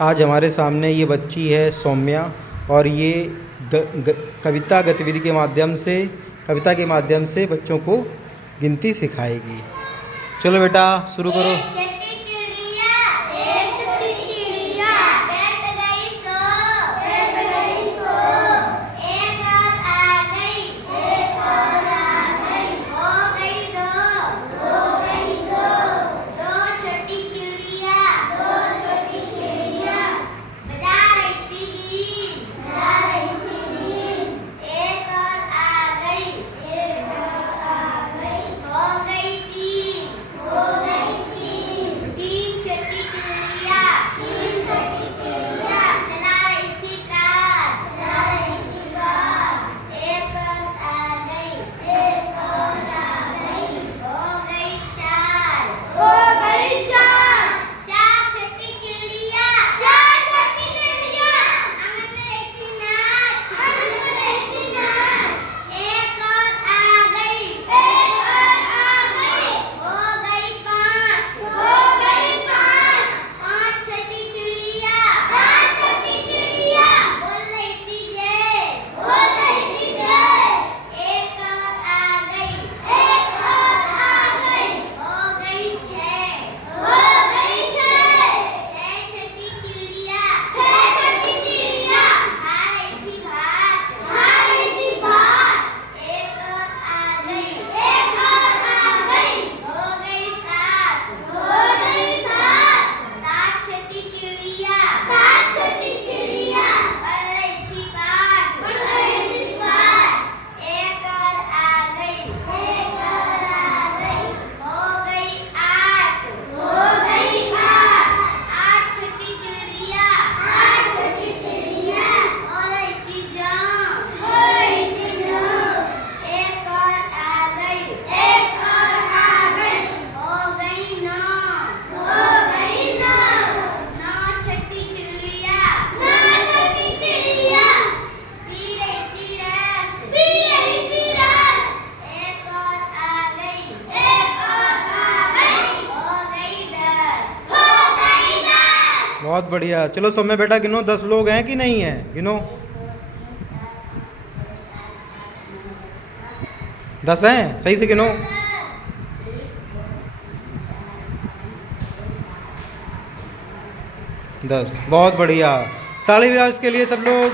आज हमारे सामने ये बच्ची है सौम्या और ये कविता गतिविधि के माध्यम से कविता के माध्यम से बच्चों को गिनती सिखाएगी। चलो बेटा शुरू करो। बहुत बढ़िया। चलो सौम्या बेटा गिनो, 10 लोग हैं कि नहीं है, गिनो। 10 हैं, सही से गिनो। 10, बहुत बढ़िया। ताली बजाओ इसके लिए सब लोग।